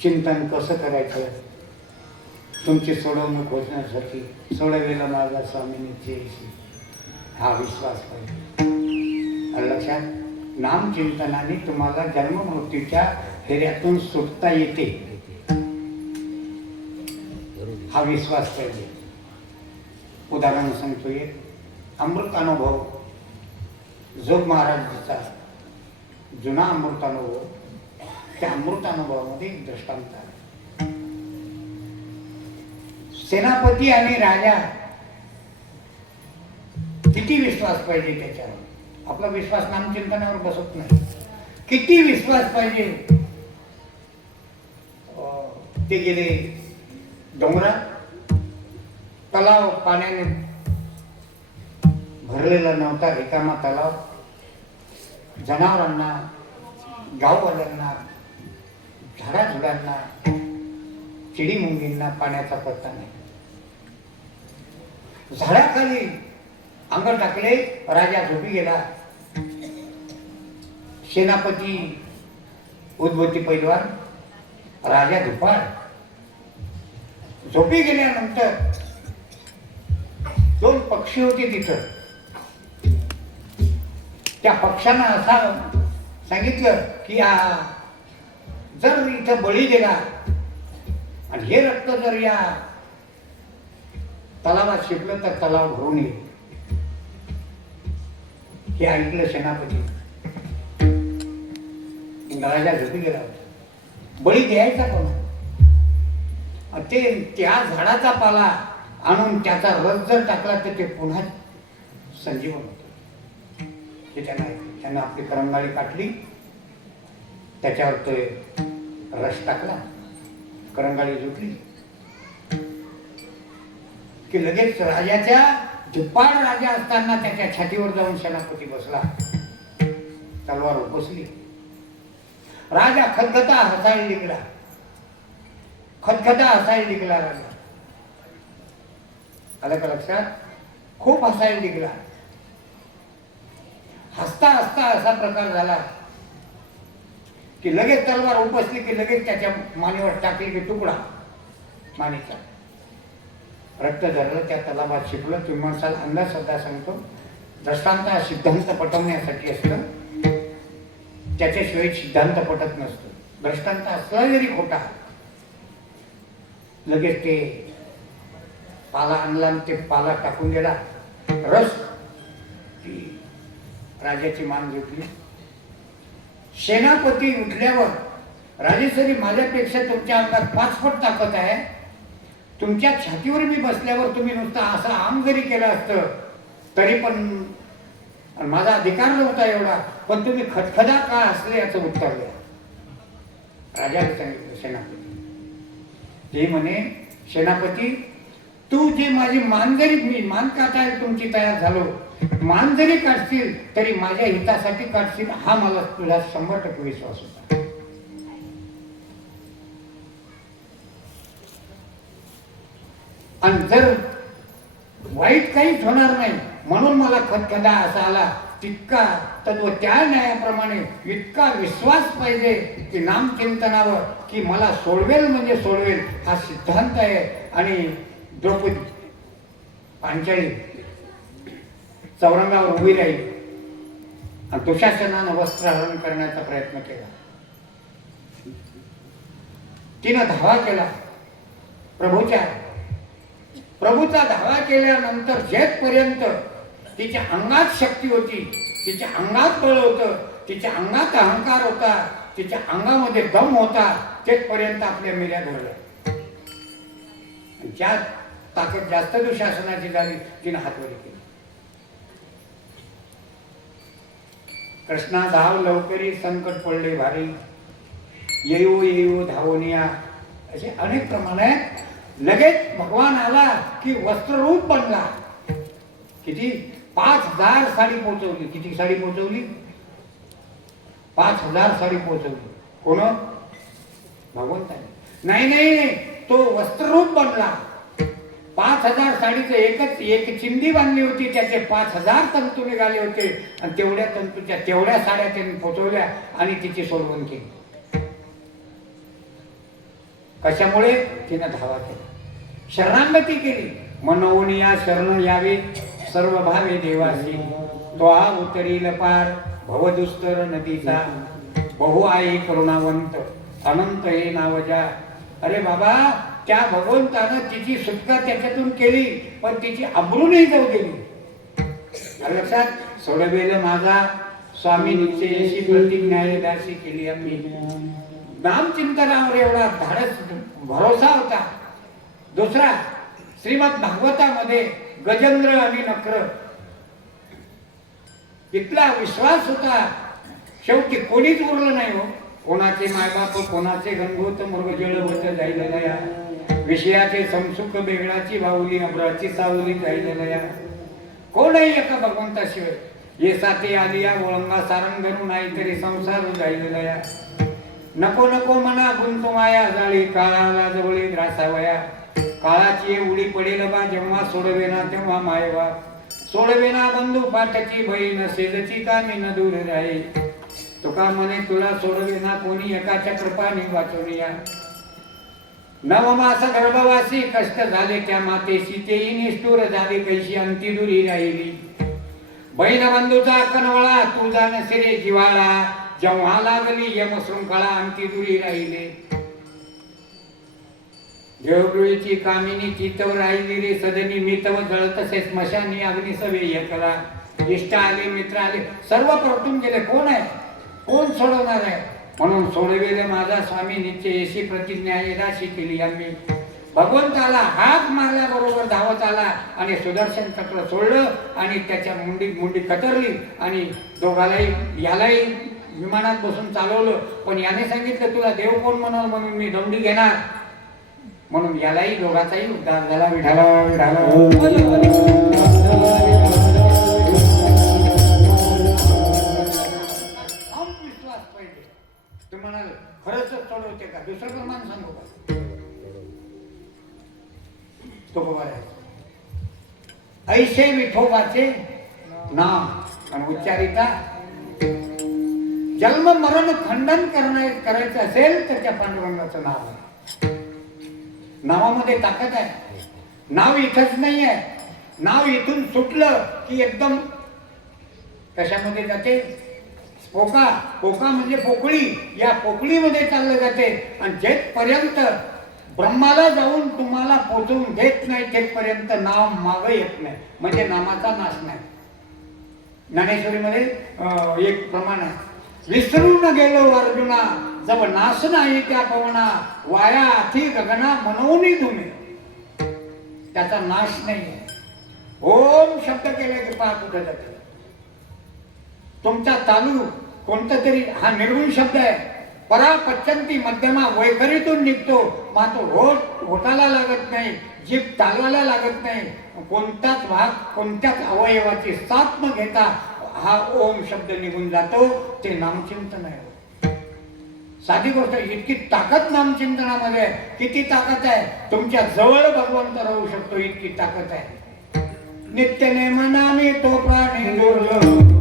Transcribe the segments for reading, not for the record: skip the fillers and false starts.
चिंतन कसं करायचं, तुमची सोडवणूक होण्यासाठी सोडवेला माझा स्वामींची हा विश्वास पाहिजे. लक्षात, नामचिंतनाने तुम्हाला जन्ममृत्यूच्या फेऱ्यातून सुटता येते, हा विश्वास पाहिजे. उदाहरण सांगतोय, अमृतानुभव जोग महाराजांचा जुना अमृतानुभव, त्या अमृतानुभवामध्ये एक दृष्टांत आहे. सेनापती आणि राजा किती विश्वास पाहिजे त्याच्यावर. आपला विश्वास नामचिंतनावर बसत नाही. किती विश्वास पाहिजे. ते गेले डोंगरात, तलाव पाण्याने भरलेला नव्हता, रिकामा तलाव. जनावरांना, गाववाल्यांना, झाडाझुडांना, चिडीमुंगींना पाण्याचा पत्ता नाही. झाडाखाली अंग टाकले, राजा झोपी गेला. सेनापती उद्भवती पैलवान, राजा दुपार. झोपी गेल्यानंतर दोन पक्षी होते तिथं. त्या पक्ष्यांना असं सांगितलं की जर इथं बळी दिला आणि हे रक्त जर या तलावात शिपलं तर तलाव भरून येईल. हे ऐकलं सेनापती. राजा झोपी गेला होता. बळी द्यायचा कोण? ते त्या झाडाचा पाला आणून त्याचा रस जर टाकला तर ते पुन्हा संजीवन होतं. हे त्यांना आपली करंगाळी काटली, त्याच्यावर ते रस टाकला, करंगाळी झुकली की लगेच राजाच्या, दुपार राजा असताना त्याच्या छातीवर जाऊन सेनापती बसला, तलवार उपसली. राजा खदखदा हसायला निघला, खदखदा हसायला निघला. राजा आलं का लक्षात? खूप हसायला निघला. हसता हसता असा प्रकार झाला की लगेच तलवार उपसली की लगेच त्याच्या मानेवर टाकली की तुकडा मानेचा. रक्त झालं, त्या तलावात शिकलं. तुम्ही माणसाला अंदाज सध्या सांगतो, दृष्टांत हा सिद्धांत पटवण्यासाठी असतं, त्याच्याशिवाय सिद्धांत पटत नसतो. दृष्टांत असला जरी खोटा, लगेच ते पाला आणला आणि ते पाला टाकून दिला, रस. ती राजाची मान झुकली. सेनापती उठल्यावर, राजेश्वरी माझ्यापेक्षा तुमच्या अंगात 5 पट ताकद आहे. तुमच्या छातीवर मी बसल्यावर तुम्ही नुसता असा आम जरी केलं असतं तरी पण माझा अधिकार नव्हता एवढा, पण तुम्ही खदखदा का असले याचं उत्तर द्या. राजाने सांगितलं सेनापती. ते म्हणे, सेनापती तू जे माझी मान जरी, मी मान काटायला तुमची तयार झालो, मान जरी काढशील तरी माझ्या हितासाठी काढशील, हा मला तुला 100% विश्वास होता. आणि जर वाईट काहीच होणार नाही म्हणून मला खदखदा असा आला, तितका तत्व त्या न्यायाप्रमाणे इतका विश्वास पाहिजे की नामचिंतनावर, की मला सोडवेल म्हणजे सोडवेल हा सिद्धांत आहे. आणि द्रौपदी पांचाळी चौरंगावर उभी राहील आणि दुशासनानं वस्त्रहरण करण्याचा प्रयत्न केला. तिनं धावा केला प्रभूचा धावा केल्यानंतर जेथपर्यंत तिच्या अंगात शक्ती होती, तिच्या अंगात बळ होतं, तिच्या अंगात अहंकार होता, तिच्या अंगामध्ये दम होता, तेथपर्यंत आपल्या मिऱ्या धरल्या. ज्या ताकद जास्त दुःशासनाची झाली तिने हातवरी केली. कृष्णा धाव लवकरी, संकट पडले भारी, येऊ येऊ धावनिया, असे अनेक प्रमाणे लगेच भगवान आला की वस्त्ररूप बनला. किती? 5000 साडी पोहोचवली. किती साडी पोहोचवली? 5000 साडी पोहोचवली. कोण? भगवंताने. नाही, तो वस्त्ररूप बनला. 5000 साडीचं एक चिंदी बांधली होती, त्याचे 5000 तंतू निघाले होते आणि तेवढ्या तंतूच्या तेवढ्या साड्या त्यांनी पोहोचवल्या आणि तिची सोडवण केली. कशामुळे तिनं धावा केला, शरणागती केली. मनोन या शरण यावे सर्व भावे देवासी, तो हा उतरील पार भवदुस्तर नदीचा. बहु आहे करुणावंत अनंत हे नावजा. अरे बाबा, त्या भगवंतानं तिची सुटका त्याच्यातून केली, पण तिची अब्रू नाही जाऊ दिली. लक्षात सोडवेल माझा स्वामी निश्चयशी प्रतिज्ञाय दासी केली आम्ही. नामचिंतनावर एवढा धाडस भरोसा होता. दुसरा, श्रीमद भागवतामध्ये गजेंद्र आणि नक्र इतला विश्वास होता. शेवटी कोणीच उरलं नाही हो. कोणाचे मायबाप, कोणाचे गणगोत मृगजळ होत जाईलया. विषयाचे संसुख बेगळाची बाहुली अब्राची सावली जाईलया. कोणही एका भगवंताशिवाय ये साथे आलिया ओळंगा सारंगरू नाही तरी संसार जाईलया. नको नको मना गुंतू माया जाळी काळाला जवळी ग्रासावया. काळाची उडी पडेल बा जेव्हा सोडवेना तेव्हा मायवा. सोडवेना बंधू पाठची बहीण सेजची कामी न दूर राही. तुका म्हणे तुला सोडवेना कोणी एकाच्या कृपाने वाचवूया. नवमास गर्भवासी कष्ट झाले त्या मातेशी तेही निष्ठुर झाली कैशी अंती दुरी राहिली. बहीण बंधूचा कनवळा तू जाण सिरे जिवाळा. जेव्हा लागली यम शृंखला अंती दुरी राहिले. देवगृहीची कामिनी चितव राहिली रे सदनी मितव जळतसे स्मशानी अग्नी सवे एकला. इष्ट आले मित्र आले सर्व परतून गेले. कोण आहे, कोण सोडवणार आहे. म्हणून सोडवेले माझा स्वामी निश्चयशी प्रतिज्ञा राशी केली आम्ही. भगवंताला हाक मारल्याबरोबर धावत आला आणि सुदर्शन चक्र सोडलं आणि त्याच्या मुंडी कतरली आणि दोघालाही यालाही विमानात बसून चालवलं. पण याने सांगितलं तुला देव कोण म्हणाल म्हणून मी दंडी घेणार. म्हणून यालाही दोघाचाही उद्धार झाला. विठाला विठाला विश्वास पाहिजे. तू म्हणाल खरंच सोडवते का, दुसरं प्रमाण सांगू का. तो बघा ऐशे विठोबाचे नाम आणि उच्चारिता. जन्म मरण खंडन करायचं असेल तर त्या पांडुरंगाचं नाव आहे. नावामध्ये ताकद आहे. नाव इथंच नाही आहे. नाव इथून सुटलं की एकदम कशामध्ये जाते, पोका. पोका म्हणजे पोकळी. या पोकळीमध्ये चाललं जाते आणि जेथपर्यंत ब्रह्माला जाऊन तुम्हाला पोचवून देत नाही तेथपर्यंत नाव मागं येत नाही. म्हणजे नामाचा नाश नाही. ज्ञानेश्वरीमध्ये एक प्रमाण आहे, विसरून गेलो अर्जुना जब नाश नाही त्या पवना. वाया अथी गगना मनवून धुमे. त्याचा नाश नाही. ओम शब्द केला की पहा कुठे जाते. तुमचा चालू कोणता तरी हा निर्गुण शब्द आहे. परा पच्चंती मध्यमा वैखरीतून निघतो. मात्र होटाला लागत नाही, जीभ चालवायला लागत नाही. कोणताच भाग कोणत्याच अवयवाची साथ न घेता हा ओम शब्द निघून जातो. ते नामचिंतन आहे. साधी गोष्ट. इतकी ताकद नामचिंतनामध्ये. किती ताकद आहे. तुमच्या जवळ भगवंत राहू शकतो इतकी ताकद आहे. नित्य नेमनाने तो प्राणी दुर्लभ.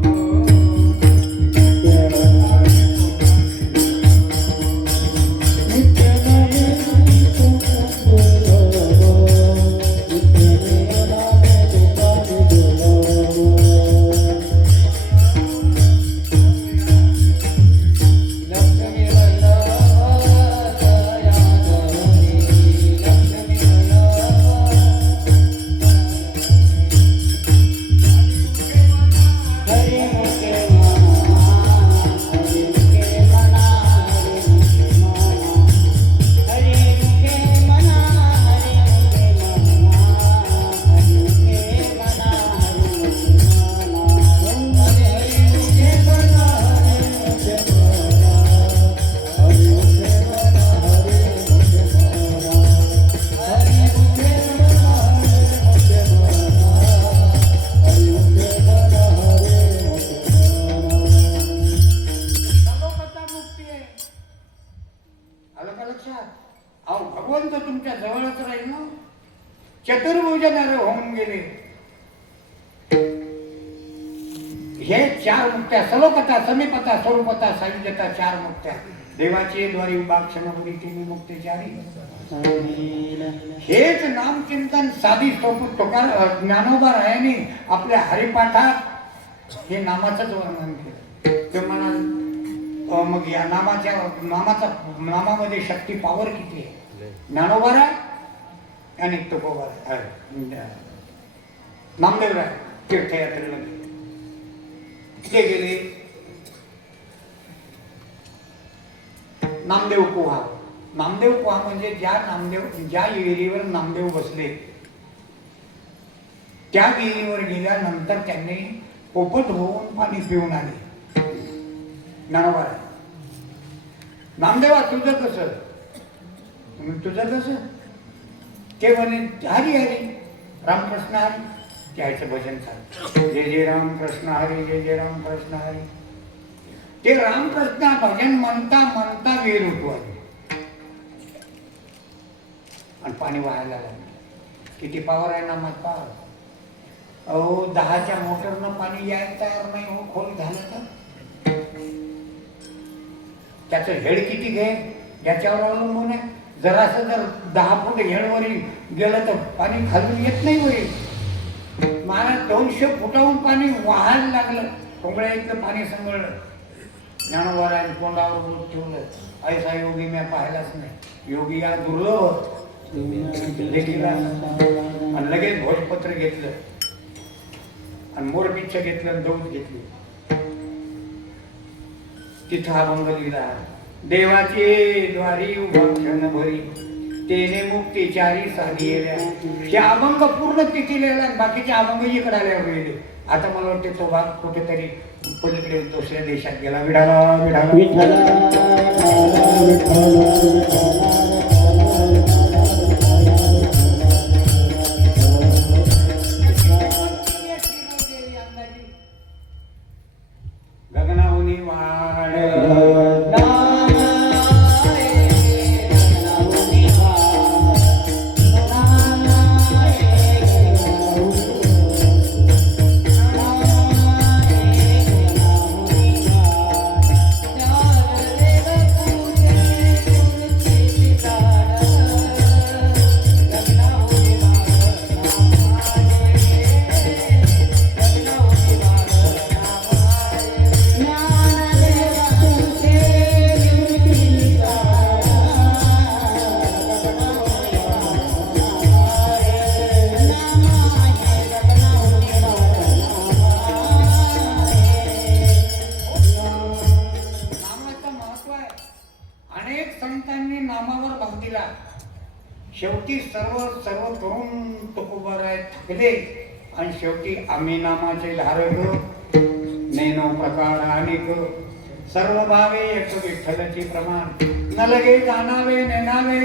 भगवंत तुमच्या जवळच राहील ना. चतुर्भुज नर होऊन गेले. हे चार मुक्त्या सलोकता समीपता स्वरूपता सायुज्यता चार मुक्त्या. देवाची द्वारी उभा क्षणभरी तिन्ही मुक्ते चारी. हेच नामचिंतन साधी सोपं ज्ञानोबा रायाने आपल्या हरिपाठात हे नामाचंच वर्णन केलं. ते म्हणाल मग या नामामध्ये शक्ती पॉवर किती आहे? ज्ञानोबा राय आणि तुकोबा राय, नामदेव राय तीर्थयात्रेला गेले. तिथे गेले नामदेव कुहा. नामदेव कुहा म्हणजे ज्या विहिरीवर नामदेव बसले त्या विहिरीवर गेल्यानंतर त्यांनी पोपट होऊन पाणी पिऊन आले. ज्ञानोबा राय, नामदेवा तुझं कसं? तुझं कसं? ते म्हणे हरी हरी रामकृष्ण हरी. त्याचं भजन चालतं, जय जय रामकृष्ण हरी, जय जय रामकृष्ण हरी. ते रामकृष्ण भजन म्हणता म्हणता विहीर उठवायचे आणि पाणी वाहायला लागलं. किती पावर आहे नामात, पावर. अहो 10च्या मोटरनं पाणी यायला तयार नाही हो, खोल झालं तर त्याचं हेड किती घे याच्यावर अवलंबून आहे. जरासं जर 10 फूट हेडवरील गेलं तर पाणी खालून येत नाही वरील. मला 200 फुटाहून पाणी वाहायला लागलं. टोंगळ्या इथलं पाणी सांगळलं. ज्ञानोबारायन तोंडावर बोट ठेवलं, ऐसा योगी मी पाहिलाच नाही. योगी या दुर्लभ आणि लगेच भोजपत्र घेतलं आणि मोरपिच्छ घेतलं, दौड घेतली. तिथं अभंग लिहिला, देवाचे द्वारी उभा क्षण भरी तेने मुक्ती चारी साधिल्या. हे अभंग पूर्ण तिथे लिहिला, बाकीचे अभंग इकडे आल्यावर लिहिले. आता मला वाटते तो भाग कुठेतरी पलीकडे दुसऱ्या देशात गेला. विठाला विठाला विठाला गगनाहुनी वाढ शेवटी सर्व करून तुकोबाराय थकले आणि शेवटी आम्ही नामाचे धारक नैनो प्रकार अनेक सर्व भावे एक विठ्ठलची प्रमाण. न लगे जाणावे नेनावे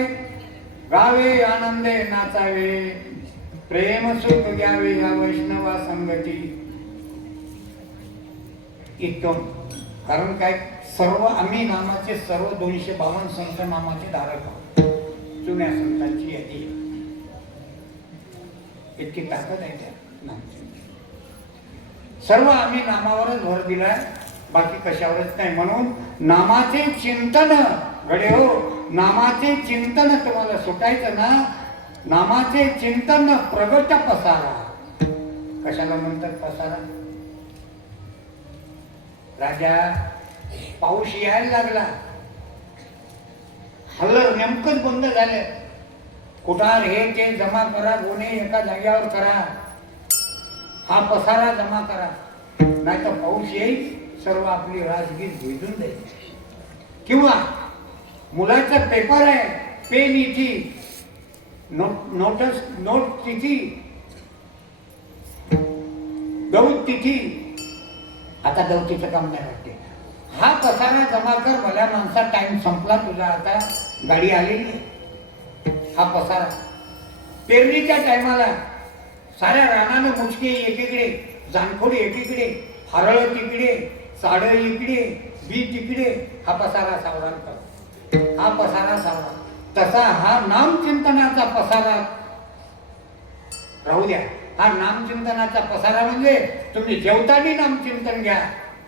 गावे आनंदे नाचावे प्रेम सुख घ्यावे या वैष्णवा संगती. इतकं कारण काय, सर्व आम्ही नामाचे सर्व 252 संत नामाचे धारक आहोत. जुन्या संतांची यादी इतकी ताकद आहे त्या नामाची. सर्व आम्ही नामावरच भर दिलाय, बाकी कशावरच नाही. म्हणून नामाचे चिंतन घडे हो, नामाचे चिंतन तुम्हाला सुटायचं ना, नामाचे चिंतन प्रगट पसारा. कशाला म्हणतात पसारा? राजा पाऊस यायला लागला, हल्लर नेमकंच बंद झाले. कुठार हे ते जमा करा, गोणे एका जाग्यावर करा, हा पसारा जमा करा, नाही तर पाऊस येईल, सर्व आपली राजगीर भिजून जाईल. किंवा मुलाचा पेपर आहे, पेन इथी, नोट तिथी, दौत तिथी, आता दौतीचं काम नाही वाटते. हा पसारा जमा कर, भल्या माणसा टाइम संपला तुझा, आता गाडी आलेली आहे. हा पसारा पेरणीच्या टायमाला साऱ्या रानानं मुचके एकीकडे, जानखोडी एकीकडे, हरळ तिकडे, साड इकडे, बी तिकडे, हा पसारा सावधान कर, हा पसारा सावधान. तसा हा नामचिंतनाचा पसारा राहू द्या. हा नामचिंतनाचा पसारा म्हणजे तुम्ही जेवतानी नामचिंतन घ्या.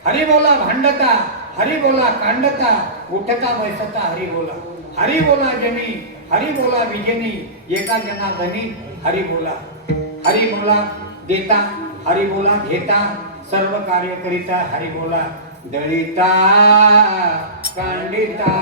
हरी बोला भांडता, हरी बोला कांडता, उठता बैसता हरी बोला. हरी बोला जनी, हरी बोला विजनी, एका जना धनी हरी बोला. हरी बोला देता, हरी बोला घेता, सर्व कार्य करिता हरी बोला. दळिता कांडिता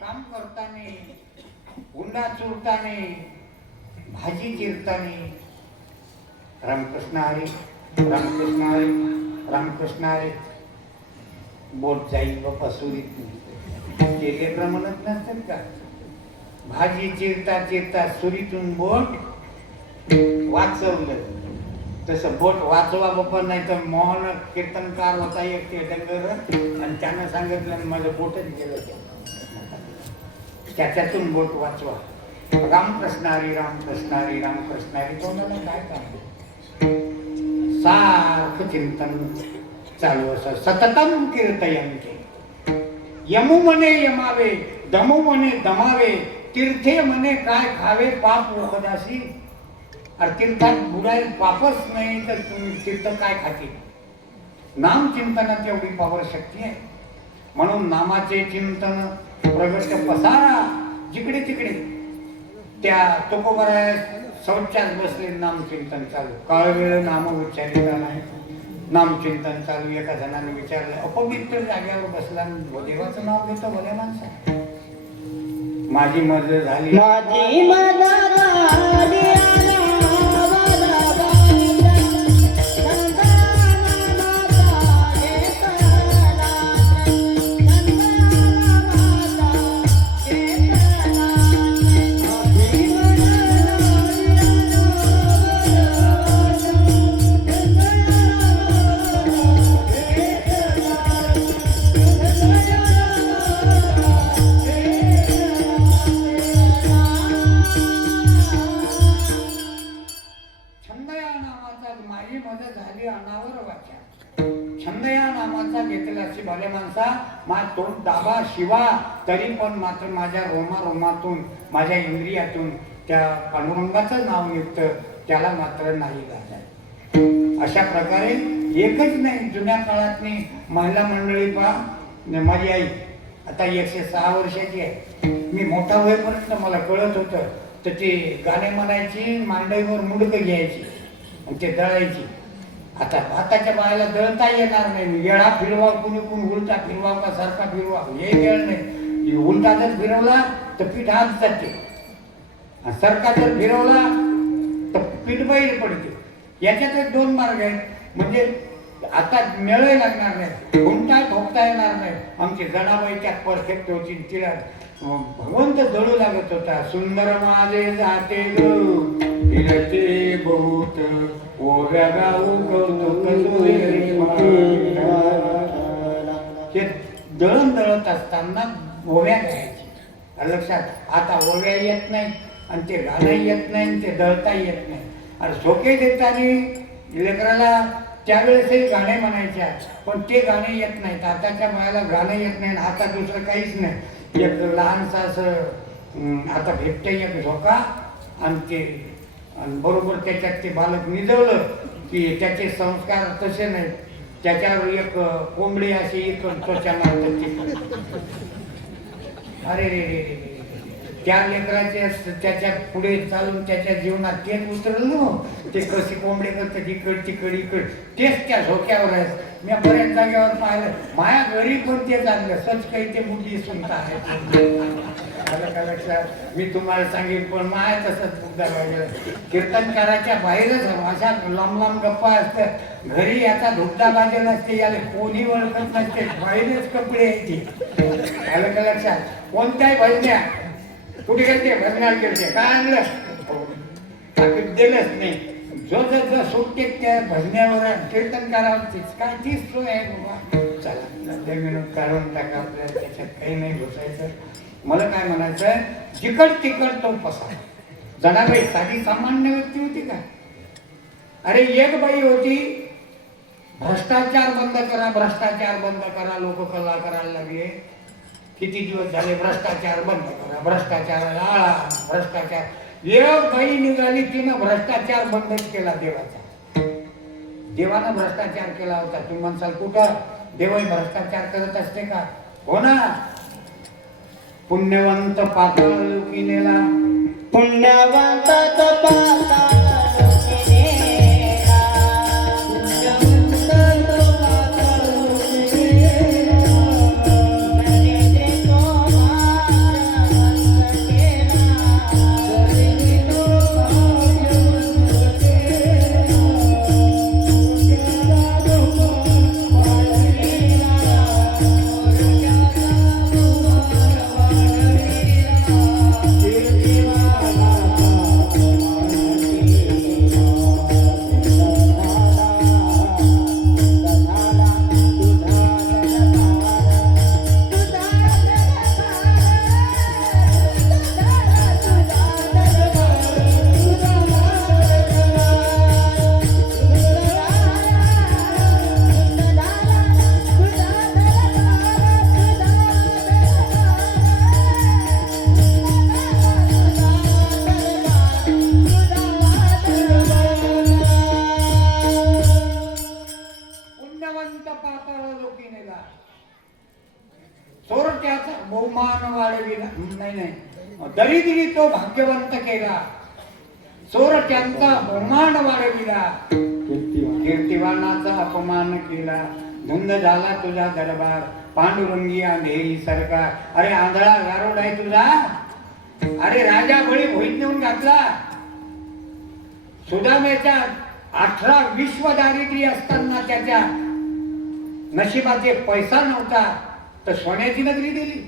काम करताना, हुंडा चोरताना, भाजी चिरताना रामकृष्ण हरी, रामकृष्ण हरी, रामकृष्ण हरी. बोट जाईल बाबा सुरीत ते लेकरं म्हणत नसतात का? भाजी चिरता चिरता सुरीतून बोट वाचवलं, तसं बोट वाचवा बाबा. नाही तर मोहन कीर्तनकार होता एक ते डंगर, आणि त्यानं सांगितलं माझं बोटच गेलं, त्याच्यातून बोट वाचवा. रामकृष्ण हरी, रामकृष्ण हरी, रामकृष्ण हरी. तोंडाला काय काम, सारखं चिंतन चालू असं. सततम कीर्तयन्ते, यमू म्हणे यमावे, दमू म्हणे दमावे, तीर्थे म्हणे काय खावे, पाप वखदासी. अरे तीर्थात बुडायला पापच नाही तर तुम्ही तीर्थ काय खाते? नाम चिंतनात एवढी पावर शक्ती आहे. म्हणून नामाचे चिंतन प्रगट पसारा जिकडे तिकडे. त्या तुकोबराय शौचात बसले, नामचिंतन चालू. काळ वेळ नाम उच्चारिता नाही, नामचिंतन चालू. एका जणाने विचारलं, अपवित्र जागेवर बसला, देवाचं नाव घेतो भल्या माणसा. माझी मदत झाली, माझी मदत झाली. छंद या नामाचा घेतला अशी भले माणसा. माझ तोंड दाबा शिवा, तरी पण मात्र माझ्या रोमातून, माझ्या इंद्रियातून त्या पांडुरंगाचं नाव निघतं, त्याला मात्र नाही गातात. अशा प्रकारे एकच नाही, जुन्या काळातली महिला मंडळी पहा. माझी आई आता 106 वर्षाची आहे. मी मोठा होईपर्यंत मला कळत होतं तर ती गाणे म्हणायची, मांडईवर मुंडकं घ्यायची आणि ते दळायची. आता भाताच्या बाळाला दळता येणार नाही. येळा फिरवा, कुणी उलटा फिरवा का सारखा फिरवा, हे वेळ नाही. उलटा जर फिरवला तर पीठ हात जाते, सारखा जर फिरवला तर पीठ बाहेर पडते. याच्यात 2 मार्ग आहेत. म्हणजे आता मेळ लागणार नाही, घुमता ठोकता येणार नाही. आमची जनाबाई त्यात परफेक्ट होती. तिला भगवंत दळू लागत होता. सुंदर माझे जाते फिरते बहुत, ओव्या गाऊ कौतुक हे दळण दळत असताना ओव्या गायची. लक्षात. आता ओव्या येत नाही आणि ते गाणं येत नाही, ते दळता येत नाही. आणि सोके देताना लेकराला त्यावेळेसही गाणे म्हणायच्या, पण ते गाणे येत नाहीत. आताच्या बाळाला गाणं येत नाही, आता दुसरं काहीच नाही. एक लहानसा असं आता भेटते एक झोका, आणि ते बरोबर त्याच्यात ते बालक निजवलं की त्याचे संस्कार तसे नाहीत. त्याच्यावर एक कोंबडी अशी एक त्वचा मारतात. अरे रे रे रे, त्या लेकराचे त्याच्या पुढे चालून त्याच्या जीवनात तेच उतरलं. ते कशी कोंबडी करतात, इकड तिकड इकड, तेच त्या झोक्यावर आहे. मी बऱ्याच जागेवर पाहिलं, माझ्या घरी पण ते चांगलं सच काही ते मुली सुनता आहे. मी तुम्हाला सांगेन, पण माया तसंच मुद्दा पाहिजे. कीर्तनकाराच्या बाहेरच अशा लांब लांब गप्पा असतात. घरी याचा धुपदा बाजलेला असते, याला कोणी ओळखत नसते, बाहेरच कपडे यायचे. आलं का लक्षात? कोणत्याही भजन्या कुठे गेलते, भजनाला गेलते, काय आणलं बाकी दिलंच नाही. जो जो सुटते त्या भजण्यावर कीर्तन करावं तीच काय तीच सोय आहे बाबा. चला 2 मिनिट काढून टाका आपल्याला, त्याच्यात काही नाही घुसायचं. मला काय म्हणायचं, जिकड तिकड तो पसा. जनाबाई साधी सामान्य व्यक्ती होती का? अरे एक बाई होती, भ्रष्टाचार बंद करा, भ्रष्टाचार बंद करा, लोक कला करायला लागले. किती दिवस झाले भ्रष्टाचार बंद करा, भ्रष्टाचाराला आळा, भ्रष्टाचार. एक बाई निघाली, तिनं भ्रष्टाचार बंदच केला देवाचा. देवानं भ्रष्टाचार केला होता. तुम्ही म्हणसाल कुठं? देवही भ्रष्टाचार करत असते का? हो ना. पुण्यवंत पाताळ लोकी नेला, पुण्यवंत पाताळ लोकी नेला, पुण्यवंत पाताळ लोकी नेला, नरेंद्र तो महाराज केला, नरेंद्र तो महाराज केला, चोरट्याचा बहुमान वाढविला. नाही, दरिद्री तो भाग्यवंत केला, चोरट्यांचा बहुमान वाढविला, कीर्तिवानाचा अपमान केला. धुंद झाला तुझा दरबार, पांडुरंगी अंधेरी सरकार. अरे आंधळा गारोड आहे तुझा. अरे राजा बळी भोईत नेऊन घातला. सुदामेच्या 18 विश्व दारिद्र्य असताना त्याच्या नशिबात एक पैसा नव्हता, तर सोन्याची नगरी दिली.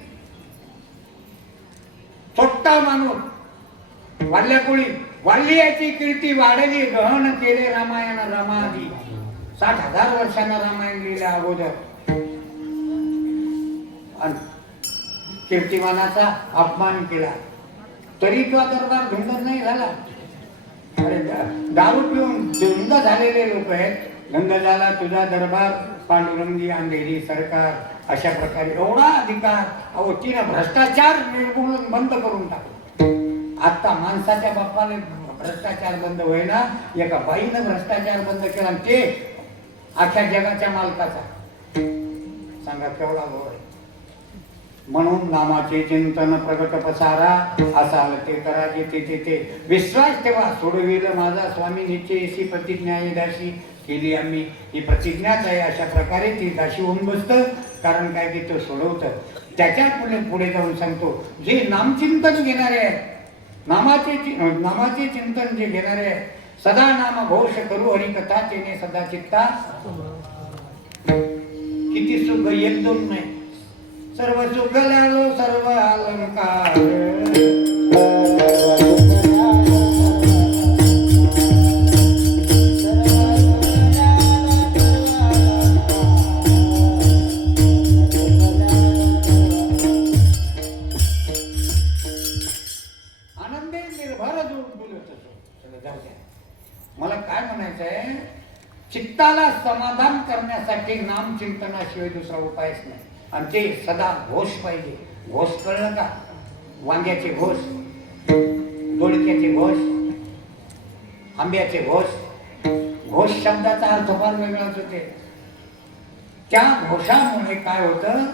छोटा माणूस वाल्ल्या कोळी वाल्ली याची कीर्ती वाढली. गहन केले रामायण रमादी. 60,000 वर्षांना रामायण लिहिलं अगोदर. कीर्तिमानाचा अपमान केला तरी तो दरबार धुंद नाही झाला. अरे दारू पिऊन धुंद झालेले लोक आहेत. धुंद झाला तुझा दरबार, पांडुरंगी अंधेरी सरकार. अशा प्रकारे एवढा अधिकार. अहो तिनं भ्रष्टाचार निर्मूलन बंद करून टाकला. आता माणसाच्या बापाने भ्रष्टाचार बंद होईना, एका बाईनं भ्रष्टाचार बंद केला, ते अख्ख्या जगाच्या मालकाचा. सांगा केवढा भाव आहे. म्हणून नामाचे चिंतन प्रगट पसारा, असाल ते करा जेथे ते विश्वास ठेवा. सोडविल माझा स्वामी निश्चयशी प्रतिज्ञा दाशी केली आम्ही. ही प्रतिज्ञाच आहे. अशा प्रकारे ती दाशी होऊन बसतं. कारण काय की तो सोडवतं. त्याच्यात पुढे जाऊन सांगतो, जे नामचिंतन घेणारे आहेत, नामाचे चिंतन जे घेणारे आहेत, सदा नाम घोष करू हरिकथा तेने सदा चित्ता. किती सुख, 1-2 नाही, सर्व सुख लालो सर्व अलंकार. आनंदे निर्भर मला काय म्हणायचंय, चित्ताला समाधान करण्यासाठी नाम चिंतनाशिवाय दुसरा उपायच नाही. आणि ते सदा घोष पाहिजे. घोष कळलं का? वांग्याचे घोष, दोडक्याचे घोष, आंब्याचे घोष. घोष शब्दाचा अर्थ फार वेगळाच होते. त्या घोषामुळे काय होतं,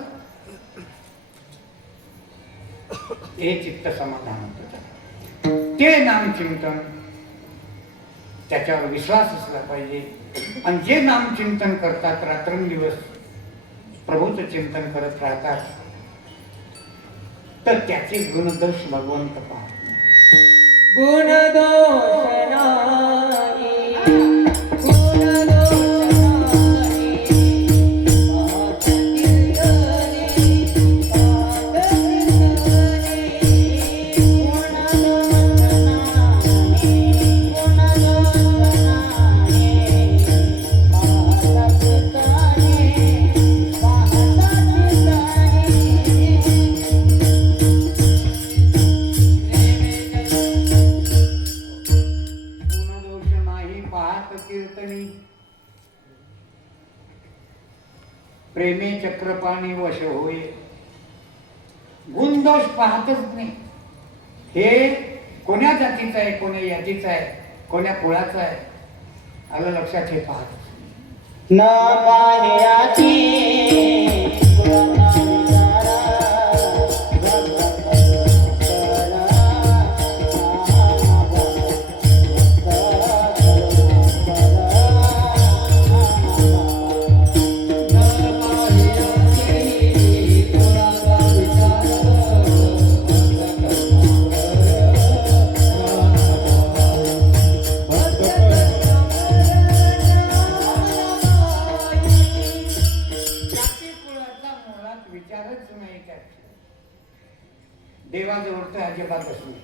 हे चित्त समाधान होतं. ते नामचिंतन, त्याच्यावर विश्वास असला पाहिजे. आणि जे नामचिंतन करतात, रात्रंदिवस प्रभूचं चिंतन करत राहतात, तर त्याचे गुणदोष भगवंत पाहत नाही. गुणदोष पाहत कीर्तनी, प्रेमे चक्रपाणी वश होय. गुणदोष पाहतच नाही. हे कोण्या जातीचं आहे, कोण्या यादीचं आहे, कोण्या कुळाचं आहे, आलं लक्षात. हे पाहत न पाह्याची कुळाचा विचारच नाही त्यात. देवाजवळ तर अजिबातच नाही.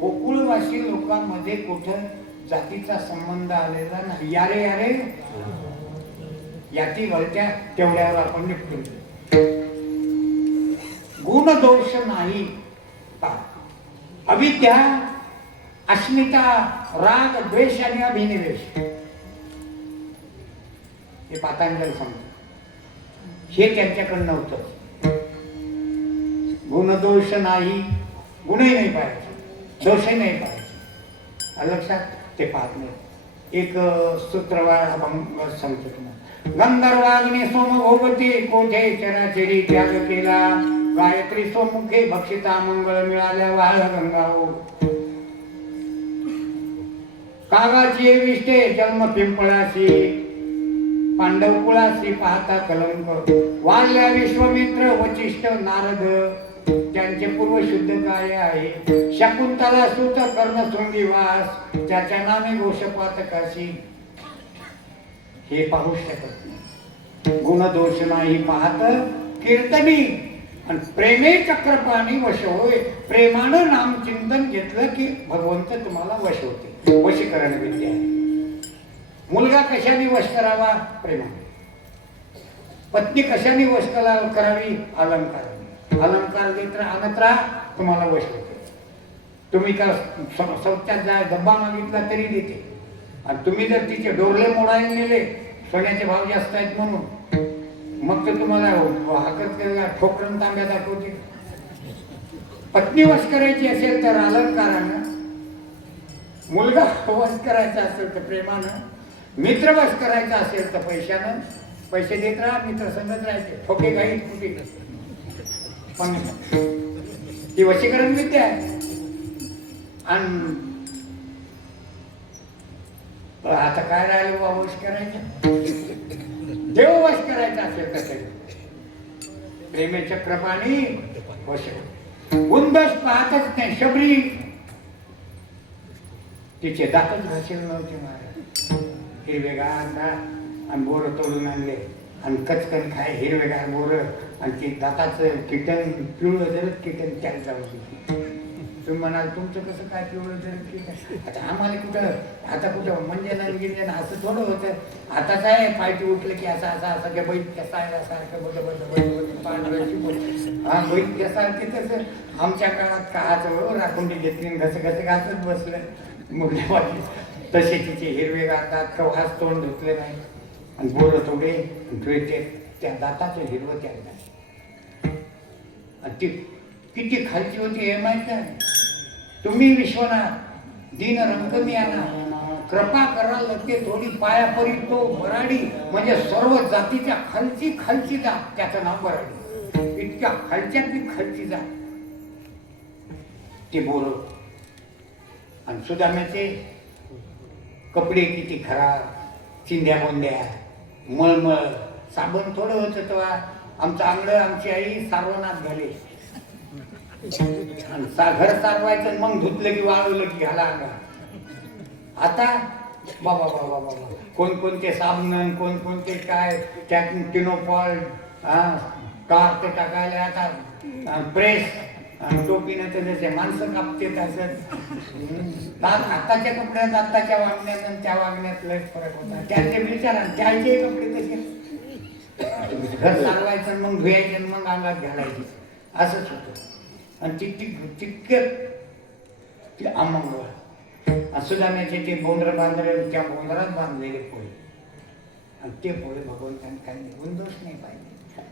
गोकुळवासी लोकांमध्ये कुठं जातीचा संबंध आलेला नाही. यारे यारे याती वळत्या तेवढ्यावर आपण निपटून. गुण दोष नाही. अविद्या, अस्मिता, राग, द्वेष आणि अभिनिवेश हे पातांजल सांगतो. हे त्यांच्याकडं नव्हतं. गुणदोष नाही. गुणही नाही पाहायचे, दोषही नाही पाहायचे. लक्षात ते पाहत नाही. एक सूत्रवाळ अभंग सांगतो तुम्हाला. गंधर्वाग्नी सोमभोगती कोठे चराचरी त्याग केला. गायत्री सोमुखे भक्षिता मंगळ मिळाल्या वाळ गंगाओ. कागाची विष्टे जन्म पिंपळाशी. पांडव कुळाशी पाहता कलंक. वाढल्या विश्वमित्र वचिष्ठ नारद. त्यांचे पूर्व शुद्ध काय आहे. शकुंतला सुत कर्ण शृंगी वास. त्याच्या नामे घोषपातकाशी. हे पाहू शकत नाही. गुणदोष नाही पाहत कीर्तनी. आणि प्रेमे चक्रपाणी वश होय. प्रेमानं नाम चिंतन घेतलं की भगवंत तुम्हाला वश होते. वशीकरण विद्या आहे. मुलगा कशाने वश करावा. प्रेमाने. पत्नी कशाने वश करावी. अलंकार. अलंकार देत आणत राहा, तुम्हाला वश होते. तुम्ही का शौचात जाय डब्बा मागितला तरी देते. आणि तुम्ही जर तिचे डोरले मोडायला नेले, सोन्याचे भाव जास्त आहेत म्हणून, मग तर तुम्हाला हाकत ठोकरण तांब्या दाखवते. पत्नी वश करायची असेल तर अलंकारानं. मुलगा वश करायचा असेल तर प्रेमानं. मित्र वश करायचा असेल तर पैशानं. पैसे देत राहा, मित्र संगत राहायचे. ठोके काही कुठे पण ती वशीकरण विद्या आहे. आणि आता काय राहिलं बाबा वश करायचं. देव वश करायचा असेल तर प्रेमे चक्रपाणी वश. गुणदोष पाहतच नाही. शबरी तिचे दातच घासेल नव्हते महाराज. हिरवेगार दात आणि बोर तोडून आणले आणि कचकन खाय हिरवेगार बोर. आणि ते दाताचं किटन पिवळं जरच किटन त्याला जाऊ शकते. तुम्ही म्हणाल तुमचं कसं काय पिवळं जरच किटन. आता आम्हाला कुठं आता कुठं मंजन गिंजन असं थोडं होतं. आता काय पायटी उठलं की असं असं असं बैल कसायला सारखं हा बैल कसारखे तसं. आमच्या काळात काळाचं राखून घेतली घसं घसं घासत बसलं मुगल्यावाटी. तसे तिचे हिरवेगार दात कवाच तोंड धुतले नाही. आणि बोरं थोडे ते त्या दाताचं हिरवं त्याला. ती किती खालची होती हे माहित आहे. तुम्ही विश्वनाथ दीन रंकमी आणा. कृपा कराल ते थोडी पायापरी तो बराडी. म्हणजे सर्व जातीच्या खालची खालची जात. त्याचं नाव बराडी. इतक्या खालच्यातली खालची जात ते बोर. आणि सुदाम्याचे कपडे किती खराब. चिंध्या बोंद्या मळमळ. साबण थोडं होतं तेव्हा. आमचं आंगडं आमची आई सारवणात घाले. घर सारवायचं मग धुतलं की वाळवलं की घाला अंगात. आता बाबा बाबा बाबा कोणकोणते साबण कोणकोणते काय त्यात टिनोपॉल कार ते टाकायला. आता प्रेस टोपीनं तर जसे माणसं कापते तसंच. आत्ताच्या कपड्यात आत्ताच्या वागण्यात आणि त्या वागण्यात लय फरक होता. त्याचे विचार त्याचे कपडे तसे. घर चालवायचं मग धुयायचं मग अंगात घालायचे असंच होतं. आणि तितके अमंगळ सुदाम्याचे ते बोंद्र बांधले, त्या बोंद्रात बांधलेले पोहे, आणि ते पोहे भगवंतांनी खाल्ले, गुंदोष नाही पाहिजे.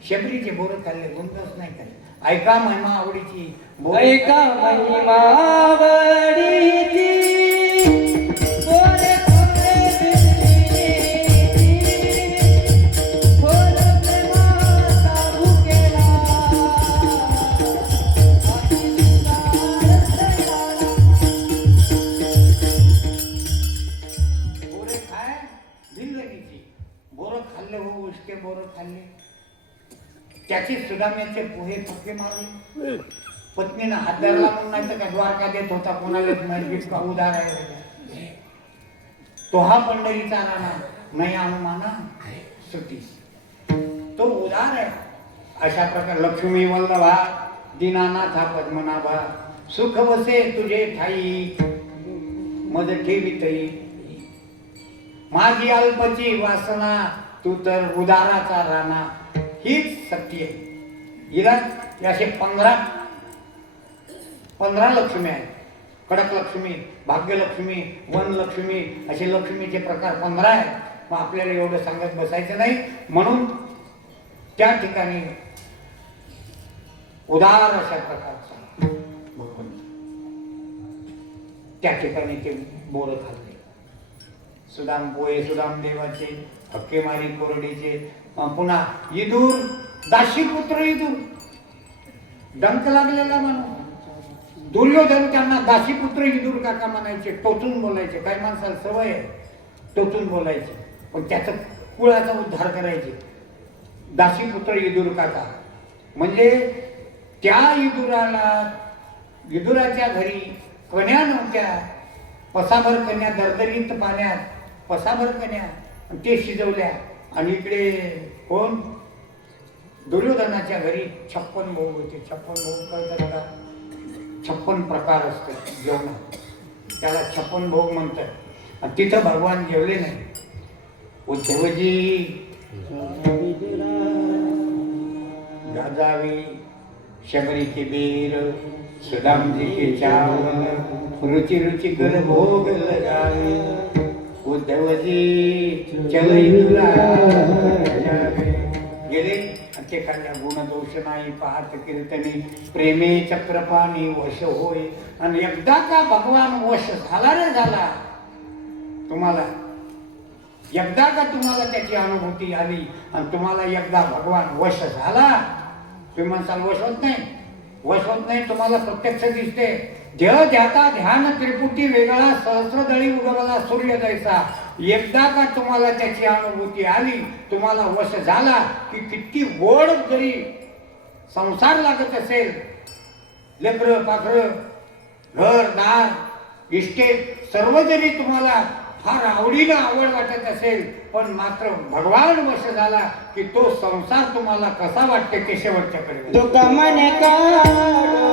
शबरीचे बोरं खाल्ले, गुंदोष नाही खाल्ले. ऐका महिमा आवडीची ऐका महिमा आवडीची, बोरे खोबरे बिजलीची, खोल प्रेमाचा भुकेला, बोरे खाय जिंदगीची. बोरं खाल्ले हो, उष्टे बोरं खाल्ले. त्याचे सुदाम्याचे पोहे पक्के मारले. पत्नीनं हात धरला म्हणून नाही तर काय द्वारका देत होता कोणाला माहिती का उदार आहे. तो हा पंढरीचा राणा नाही अनुमाना सुतीस, तो उदार आहे. अशा प्रकारे लक्ष्मी वल्लभा दीनानाथा पद्मनाभा, सुख वसे तुझे ठाई मज ठेवितई. माझी अल्पची वासना तू तर उदाराचा राणा. हीच सत्य आहे. हिला असे 15 लक्ष्मी आहेत. कडक लक्ष्मी, भाग्यलक्ष्मी, वनलक्ष्मी, असे लक्ष्मीचे प्रकार 15 आहेत. मग आपल्याला एवढं सांगत बसायचं नाही. म्हणून त्या ठिकाणी उदार अशा प्रकारचा भगवंत त्या ठिकाणी ते बोरं खाल्ले. सुदाम पोहे सुदाम देवाचे, हक्केमारी कोरडीचे. पुन्हा इदूर, दाशीपुत्र इदूर, डंक लागलेला म्हणून दुर्योधन त्यांना दाशीपुत्र इदूर काका म्हणायचे. टोचून बोलायचे. काही माणसाला सवय आहे टोचून बोलायचे, पण त्याचा कुळाचा उद्धार करायचे. दाशीपुत्र इदूर काका म्हणजे त्या इदुराच्या घरी कन्या नव्हत्या. पसाभर कन्या दरदरीत पाण्यात, पसाभर कन्या ते शिजवल्या. आणि इकडे कोण, दुर्योधनाच्या घरी 56 भोग होते. 56 भोग कळतात का? 56 प्रकार असतात जेवणात, त्याला 56 भोग म्हणतात. आणि तिथं भगवान जेवले नाही. उद्धवजी गाजावी शबरी के बेर, सुदाम जी के चावल, रुचि रुचि कर भोग लगावे. उद्धवजी चलई तुला गेले. ते खाल्ल्या. गुणदोष नाही पाहत कीर्तनी, प्रेमे चक्रपाणी वश होय. आणि एकदा का भगवान वश झाला रे झाला तुम्हाला, एकदा का तुम्हाला त्याची अनुभूती आली आणि तुम्हाला एकदा भगवान वश झाला, तुम्ही म्हणसाल वश होत नाही. वश होत नाही, तुम्हाला प्रत्यक्ष दिसते. देह ध्याता ध्यान त्रिपुटी वेगळा, सहस्रदळी उगवला सूर्य दैसा. एकदा का तुम्हाला त्याची अनुभूती आली, तुम्हाला वश झाला की किती गोड जरी संसार लागत असेल, लेकर पाखर, घर दार इस्टेट सर्व जरी तुम्हाला फार आवडीनं आवड वाटत असेल, पण मात्र भगवान वश झाला की तो संसार तुम्हाला कसा वाटते ते शेवटच्याकडे. तुका मने काढो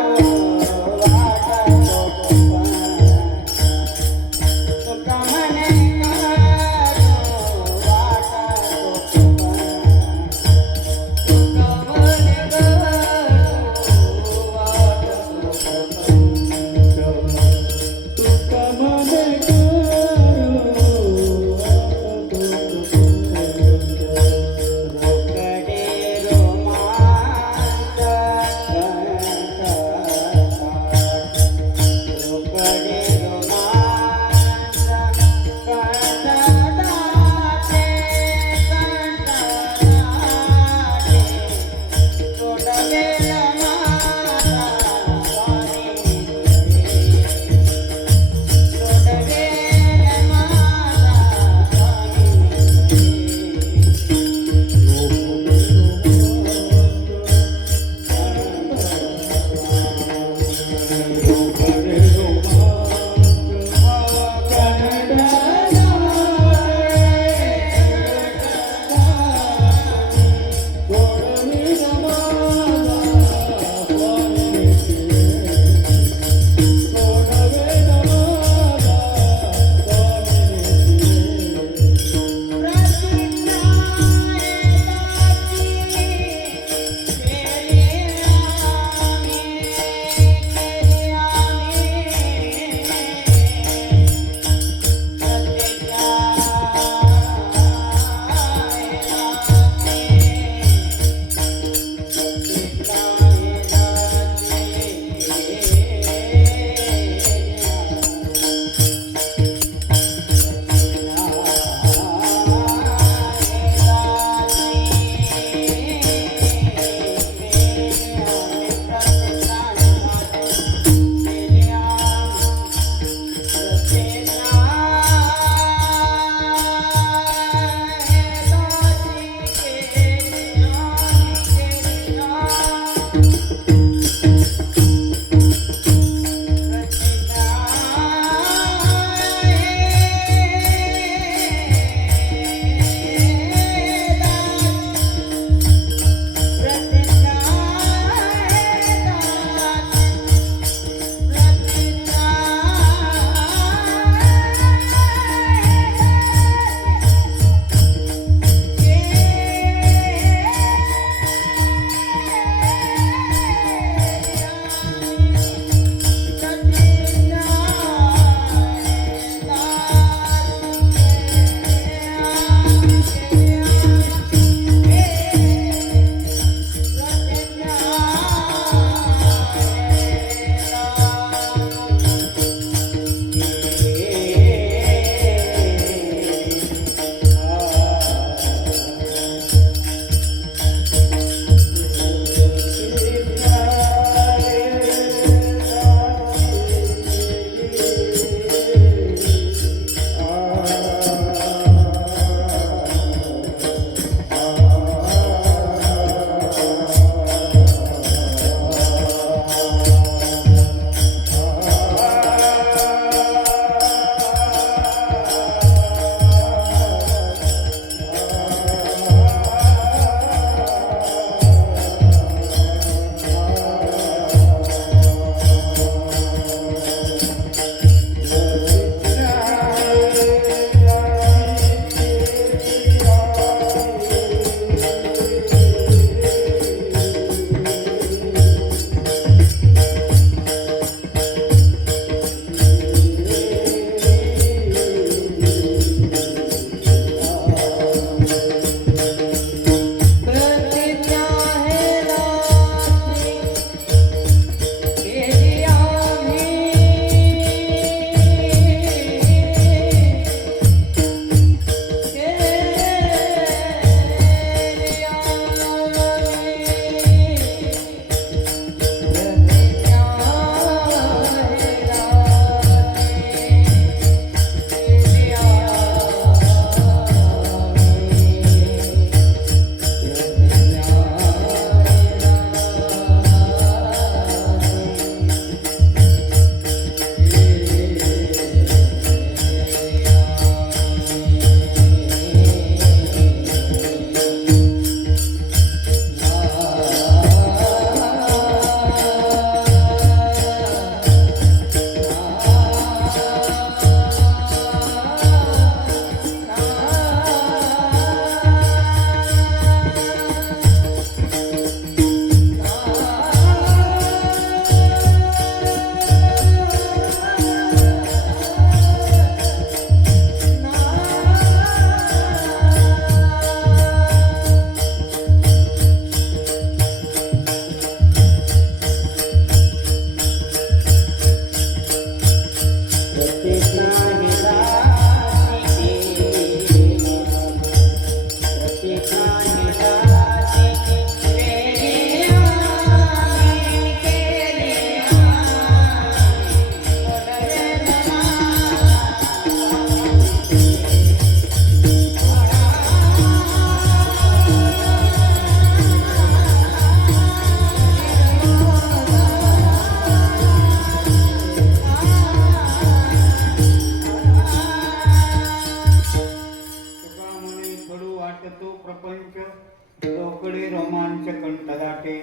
वाजतो प्रपंच लोकडे रोमांच कंठ दाटे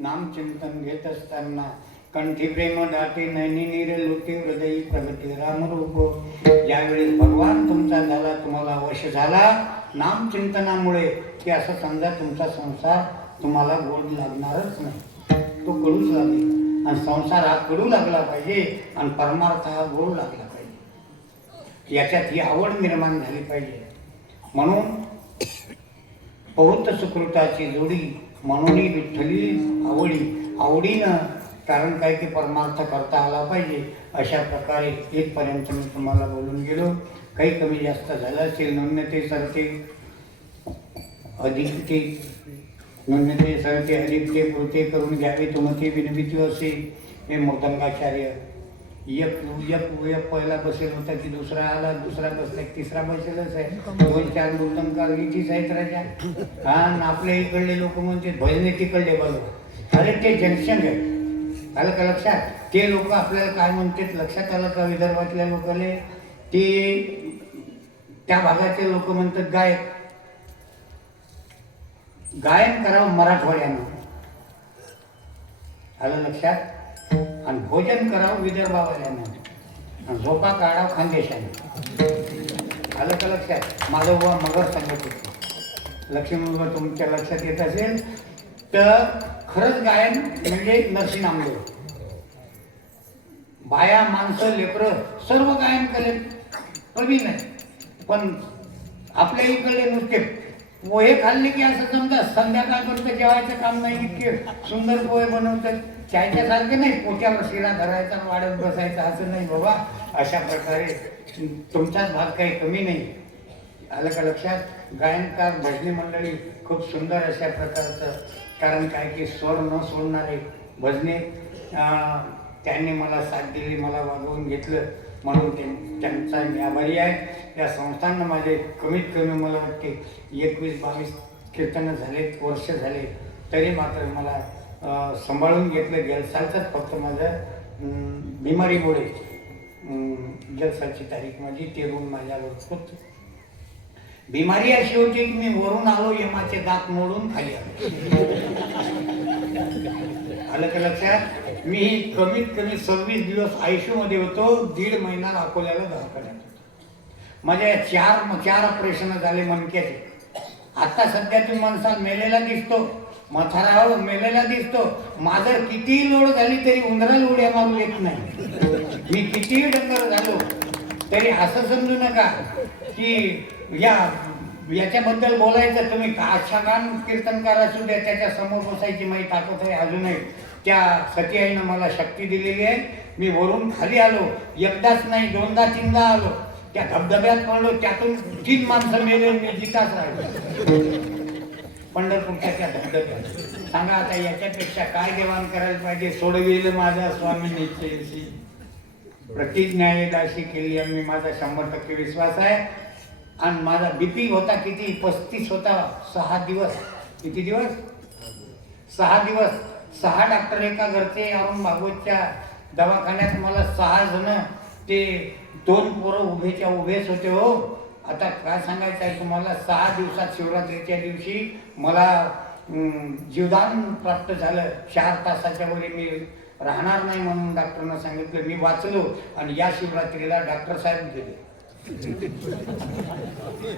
नामचिंतन घेत असताना कंठी प्रेम दाटे नैनी नीर लोटे हृदयी प्रगती रामरूप ज्यावेळेस भगवान तुमचा झाला तुम्हाला वश झाला नामचिंतनामुळे की असं समजा तुमचा संसार तुम्हाला गोड लागणारच नाही, तो कडूच लागेल आणि संसार हा कडू लागला पाहिजे आणि परमार्थ हा गोड लागला पाहिजे, याच्यात ही आवड निर्माण झाली पाहिजे. म्हणून बहुत सुकृताची जोडी म्हणून विठ्ठली आवडीनं कारण काय की परमार्थ करता आला पाहिजे. अशा प्रकारे इथपर्यंत मी तुम्हाला बोलून गेलो. काही कमी जास्त झालं असेल न्यूनते सरते अधिकते न्यूनते सरते अधिकते पुरते करून घ्यावे तुमची विनंती असेल. हे मृदंगाचार्य एक पहिला बसेल होता की दुसरा आला, दुसरा बसला की तिसरा बसेलच आहे. 2-4 मृदंगा इथेच आहेत राजा. हा आपल्या इकडले लोक म्हणते भजने तिकडले बघा. अरे ते जंक्शन आहे, आलं का लक्षात? ते लोक आपल्याला काय म्हणतात लक्षात आलं का? विदर्भातल्या लोकांले ते त्या भागाचे लोक म्हणतात गायन करावं मराठवाड्यानं, आलं लक्षात? आणि भोजन करावं विदर्भावाल्यानं आणि झोपा काढावं खानदेशाने, आलं का लक्षात? माधवबा मगर सांगत होते. लक्ष्मी तुमच्या लक्षात येत असेल तर खरंच गायन म्हणजे नरसिंह नामदेव. बाया माणसं लेकरं सर्व गायन करेल प्रवीण आहे. पण आपल्या इकडे नुसते पोहे खाल्ले की असं समजा संध्याकाळपर्यंत जेवायचं काम नाही. इतके सुंदर पोहे बनवतात, चायच्या सारखे नाही पोट्यावर शिरा धरायचा वाढत बसायचा असं नाही बाबा. अशा प्रकारे तुमचाच भाग काही कमी नाही, आलं का लक्षात? गायनकार भजनी मंडळी खूप सुंदर अशा प्रकारचं, कारण काय की स्वर न सोडणारे भजने त्यांनी मला साथ दिली, मला वागवून घेतलं म्हणून त्यांचा मी आभारी आहे. या संस्थांना माझे कमीत कमी मला वाटते 21-22 कीर्तनं झाले, वर्ष झाले, तरी मात्र मला सांभाळून घेतलं. जलसालचंच फक्त माझं बिमारीमुळे जलसाची तारीख माझी 13 माझ्यावर होती. बिमारी अशी होती की मी वरून आलो यमाचे दात मोडून खाली आलो, आलं का लक्षात? मी कमीत कमी 26 दिवस ICU मध्ये होतो. 1.5 महिना अकोल्याला दवाखान्यात होतो. माझ्या चार ऑपरेशन झाले मणक्याचे. आता सध्या तुम्ही माणसाला मेलेला दिसतो, मथारावर मेलेला दिसतो. माझं कितीही लोड झाली तरी उंदराला उड्या मारू येत नाही. मी कितीही डंगर झालो तरी असं समजू नका की याच्याबद्दल बोलायचं. तुम्ही छान कीर्तनकार असू द्या, त्याच्या समोर बसायची माझी ताकद आहे अजूनही. त्या सतीआईनं मला शक्ती दिलेली आहे. मी वरून खाली आलो, एकदाच नाही 2दा-3दा आलो. त्या धबधब्यात पडलो, त्यातून 3 माणसं मेले, मी जिताच राहिलो पंढरपूरच्या त्या धबधब्यात. सांगा आता याच्यापेक्षा काय देवाण करायला पाहिजे? सोडविलं माझ्या स्वामी निश्चयशी प्रतिज्ञायदाशी केली आम्ही. माझा 100% विश्वास आहे. आणि माझा BP होता किती? 35 होता. 6 दिवस. किती दिवस? 6 दिवस. 6 डॉक्टर एका घरचे. अरुण भागवतच्या दवाखान्यात मला 6 जण, ते 2 पोरं उभेच होते हो. आता काय सांगायचं आहे तुम्हाला? 6 दिवसात शिवरात्रीच्या दिवशी मला जीवदान प्राप्त झालं. 4 तासाच्या वर मी राहणार नाही म्हणून डॉक्टरनं सांगितलं. मी वाचलो आणि या शिवरात्रीला डॉक्टर साहेब गेले.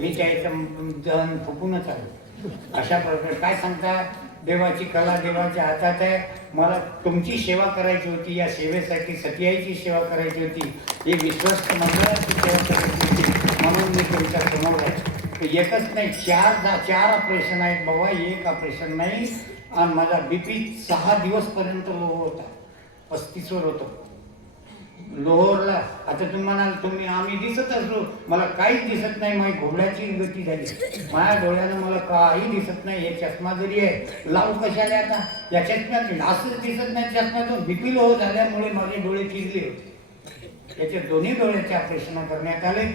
मी त्याचं दहन फुकूनच आलो. अशा प्रकारे काय सांगता? देवाची कला देवाच्या हातात आहे. मला तुमची सेवा करायची होती. या सेवेसाठी सतीआईची सेवा करायची होती. हे विश्वस्त मंडळाची सेवा करायची होती म्हणून मी तुमच्या समोर आहे. एकच नाही, 4 ऑपरेशन आहेत बाबा, 1 ऑपरेशन नाही. आणि माझा BP 6 दिवसपर्यंत लो होता. 35 वर होतो लोहरला. आता तुम्ही म्हणाल आम्ही दिसत असलो, मला काहीच दिसत नाही. माझी घोड्याची गती झाली. माझ्या डोळ्यानं मला काही दिसत नाही. हे चष्मा जरी आहे लावू कशाला आता? या चष्म्यात असंच दिसत नाही. चष्म्यातून BP लो झाल्यामुळे माझे डोळे चिरले होते. याचे दोन्ही डोळ्याचे ऑपरेशन करण्यात आले.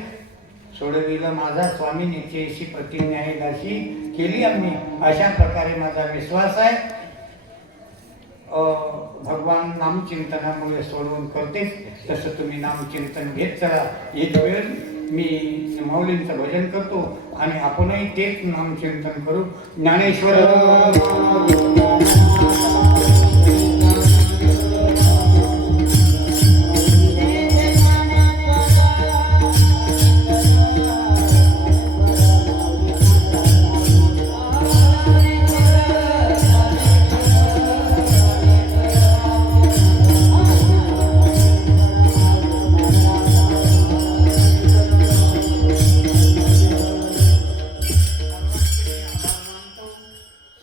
सोडविलं माझा स्वामी निश्चयशी प्रतिज्ञायदाशी केली आम्ही. अशा प्रकारे माझा विश्वास आहे. भगवान नामचिंतनामुळे सोडवून करतेच. तसं तुम्ही नामचिंतन घेत चला. एक वेळ मी माऊलींचं भजन करतो आणि आपणही तेच नामचिंतन करू. ज्ञानेश्वर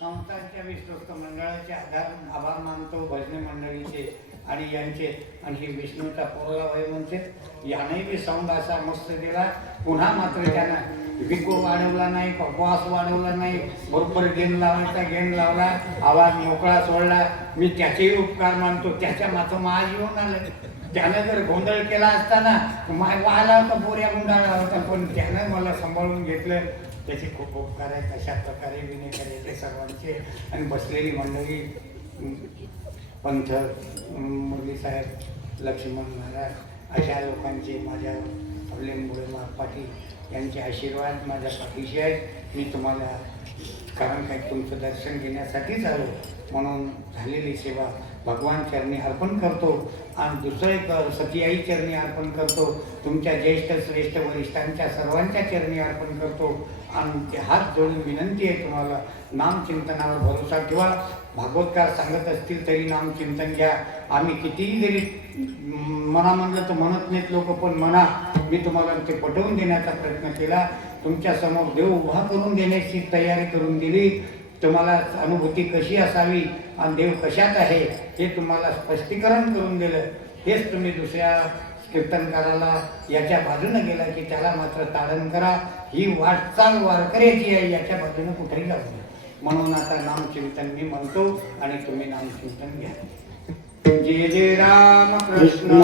संस्थांच्या विश्वस्त मंडळाचे आभार मानतो, भजनी मंडळीचे आणि यांचे. आणि ही विष्णूचा पोरला वय म्हणते याने बी साऊंड असा मस्त दिला. पुन्हा मात्र त्यानं विको वाढवला नाही, बॉस वाढवला नाही, बरोबर गेन लावायचा गेन लावला, आवाज मोकळा सोडला. मी त्याचेही उपकार मानतो. त्याच्या मात्र माझ येऊन आलं. त्यानं जर गोंधळ केला असताना वाहला होता, बोऱ्या गुंडाळला होता, पण त्यानं मला सांभाळून घेतलं. त्याचे खूप उपकार आहेत. अशा प्रकारे विनेकऱ्याचे सर्वांचे आणि बसलेली मंडळी, पंथ, मुरलीसाहेब, लक्ष्मण महाराज अशा लोकांचे माझ्या अवलेंबुळे पाटील यांचे आशीर्वाद माझ्या पाठीशी आहेत. मी तुम्हाला कारण काय तुमचं दर्शन घेण्यासाठीच आलो, म्हणून झालेली सेवा भगवान चरणी अर्पण करतो. आणि दुसरं एक सतीआई चरणी अर्पण करतो. तुमच्या ज्येष्ठ श्रेष्ठ वरिष्ठांच्या सर्वांच्या चरणी अर्पण करतो. आणि ते हात जोडून विनंती आहे तुम्हाला, नामचिंतनावर भरोसा ठेवा. भागवतकार सांगत असतील तरी नामचिंतन घ्या. आम्ही कितीही जरी मना म्हणलं तर म्हणत नाहीत लोक, पण म्हणा. मी तुम्हाला ते पटवून देण्याचा प्रयत्न केला. तुमच्या समोर देव उभा करून देण्याची तयारी करून दिली. तुम्हाला अनुभूती कशी असावी आणि देव कशात आहे हे तुम्हाला स्पष्टीकरण करून दिलं. हेच तुम्ही दुसऱ्या कीर्तनकाराला याच्या बाजूनं गेला की त्याला मात्र ताडण करा. ही वाटचाल वारकऱ्याची आहे, याच्या बाजूनं कुठेही जाऊ नये. म्हणून आता नामचिंतन मी म्हणतो आणि तुम्ही नामचिंतन घ्या. जय जय राम कृष्ण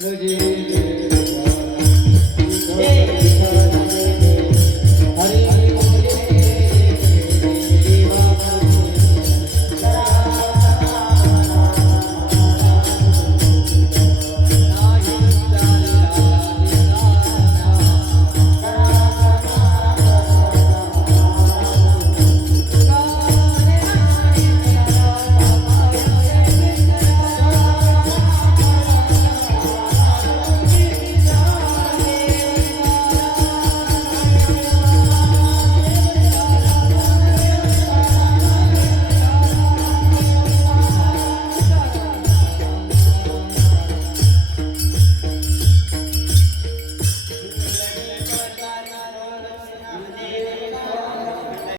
तुझी